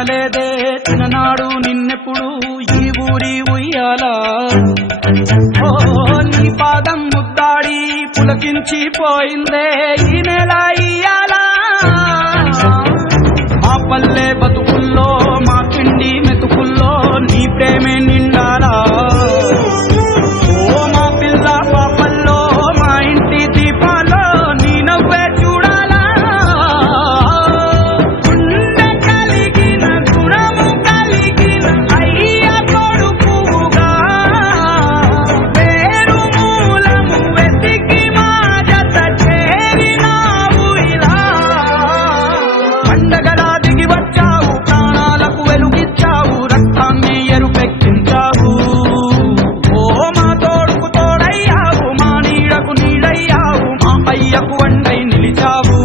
అనలేదే చిన్ననాడు నిన్నెప్పుడు ఈ ఊరి ఉయ్యాలా ఓ నీ పాదం ముద్దాడి పులకించిపోయిందే ఈ నెల ఇయ్యాలా మా పల్లె బతుకుల్లో మా పిండి మెతుకుల్లో నీ ప్రేమే నిండాలా ఓ మా పిల్ల పాపల్లో మా ఇంటి దీపాల్లో నీ నవ్వే చూడాలా గుండె కలిగిన గుణము కలిగిన అయ్య కొడుకుగా పేరు మూలము వెతికి మా జత చేరినావు ఇలా పండగలా దిగి వచ్చావు ప్రాణాలకు వెలుగిచ్చావు రక్తాన్ని ఎరుపెక్కించావు ఓ మా తోడుకు తోడయ్యావు మా నీడకు నీడయ్యావు మా అయ్యకు వండై నిలిచావు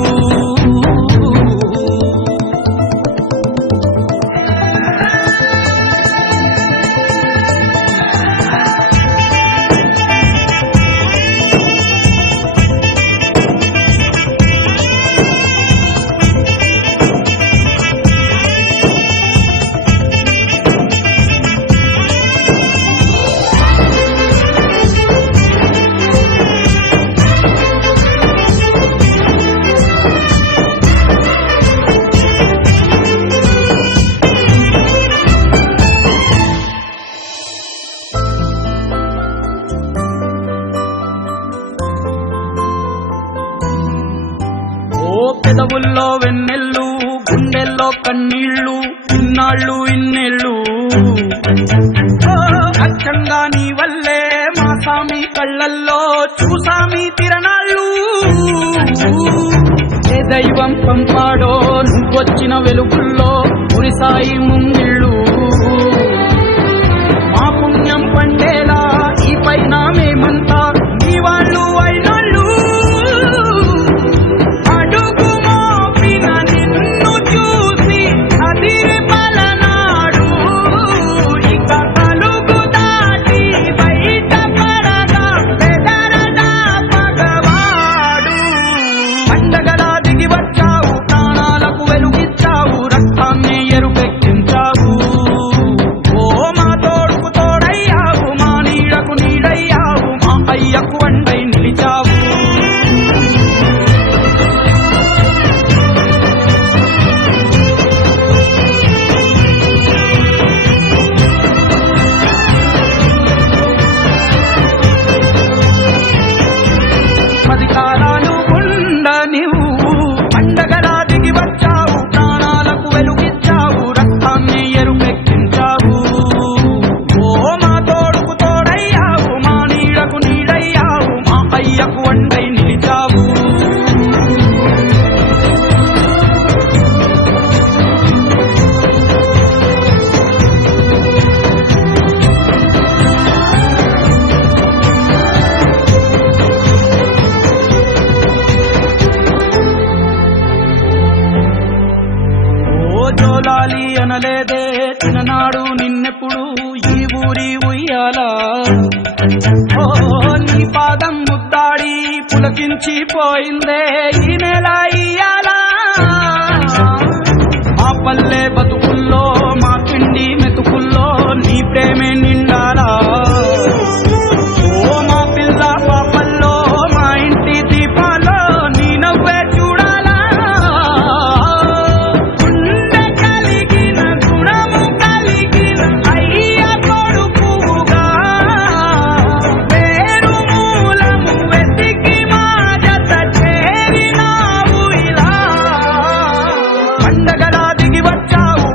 ఓ పెదవుల్లో వెన్నెల్లు గుండెల్లో కన్నీళ్ళు ఇన్నాళ్ళు ఇన్నేళ్ళు ఓ అచ్చంగా నీ వల్లే మా సామి కళ్ళల్లో చూసామి తిరణాళ్ళు ఏ దైవం పంపాడో నువ్వొచ్చిన వెలుగుల్లో కురిసాయి ముంగిళ్ళు మా పుణ్యం పండేలా ఈ పైన మేమంతా నీ వాళ్ళు అయినోళ్ళు అడుగు మోపిన నిన్ను చూసి అదిరి పలనాడు ఇక తలుగు దాటి బయట పడగా బెదరడా పగవాడు పండగలా దిగి వచ్చావు ప్రాణాలకు వెలుగిచ్చావు రక్తాన్ని ఎరుపెక్కించావు ఓ మా తోడుకు తోడయ్యావు మా నీడకు నీడయ్యావు మా అయ్యకు వండై నిలిచావు పది కాలాలు ఉండ నీవు పండగలా దిగి వచ్చావు ప్రాణాలకు వెలుగిచ్చావు రక్తాన్ని ఎరుపెక్కించావు ఓ మా తోడుకు తోడయ్యావు మా నీడకు నీడయ్యావు మా అయ్యకు వండై నిలిచావు ఓ జోలాలి అనలేదే చిన్ననాడు నిన్నెప్పుడు ఈ ఊరి ఉయ్యాలా ఓ నీ పాదం ముద్దాడి పులకించిపోయిందే ఈ నెల ఇయ్యాలా మా పల్లె బతుకుల్లో మా పిండి మెతుకుల్లో నీ ప్రేమే నిండాలా ఓ మా పిల్ల పాపల్లో మా ఇంటి దీపాల్లో నీ నవ్వే చూడాలా గుండె కలిగిన గుణము కలిగిన అయ్య కొడుకుగా పేరు మూలము వెతికి మా జత చేరినావు ఇలా పండగలా దిగి వచ్చావు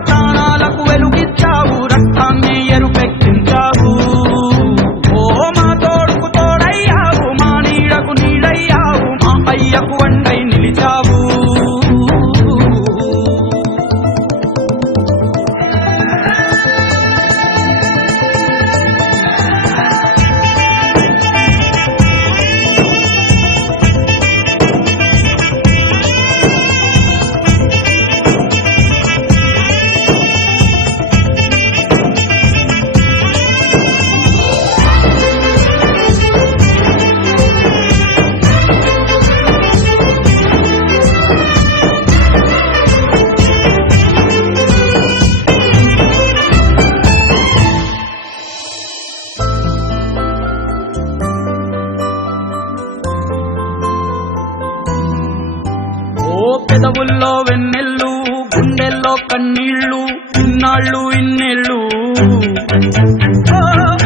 పెదవుల్లో వెన్నెల్లు గుండెల్లో కన్నీళ్ళు ఇన్నాళ్ళు ఇన్నేళ్ళు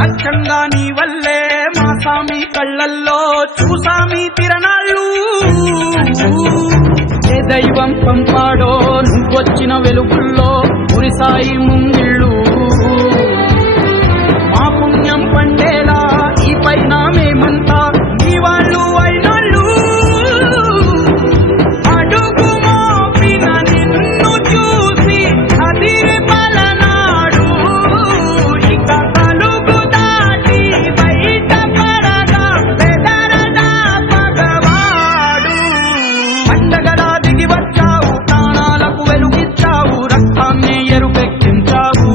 అచ్చంగా నీ వల్లే మా సామి కళ్ళల్లో చూసామి తిరణాళ్ళు ఏ దైవం పంపాడో నువ్వొచ్చిన వెలుగుల్లో కురిసాయి ముంగిళ్ళు మా పుణ్యం పండేలా ఈ పైన మేమంతా నీ వాళ్ళు అయినాళ్ళు అడుగు మోపిన నిన్ను చూసి అదిరి పలనాడు ఇక కలుగు దాటి బయట పడగా బెదరదా పగవాడు పండగలా దిగి వచ్చావు ప్రాణాలకు వెలుగిచ్చావు రక్తాన్ని ఎరుపెక్కించావు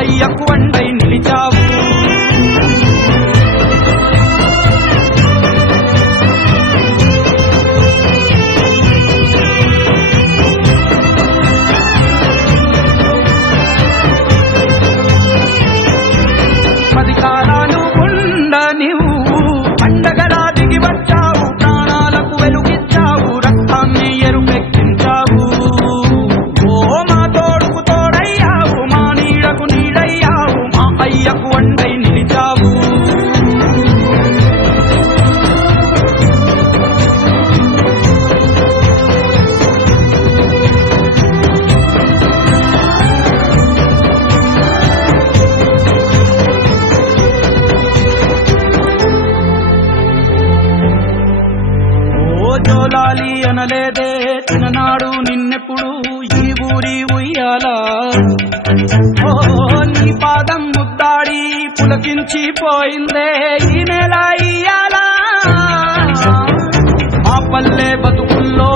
అయ్యకు అండై నిలిచావు పది కాలాలు ఉండ నీవు పండగలా దిగి వచ్చావు ప్రాణాలకు వెలుగిచ్చావు రక్తాన్ని ఎరుపెక్కించావు అయ్యకు అండై నిలిచావు జోలాలి అనలేదే చిన్ననాడు నిన్నెప్పుడు ఈ ఊరి ఉయ్యాలా నీ పాదం ముద్దాడి పులకించిపోయిందే ఈ నెల ఇయ్యాలా ఆ పల్లె బతుకుల్లో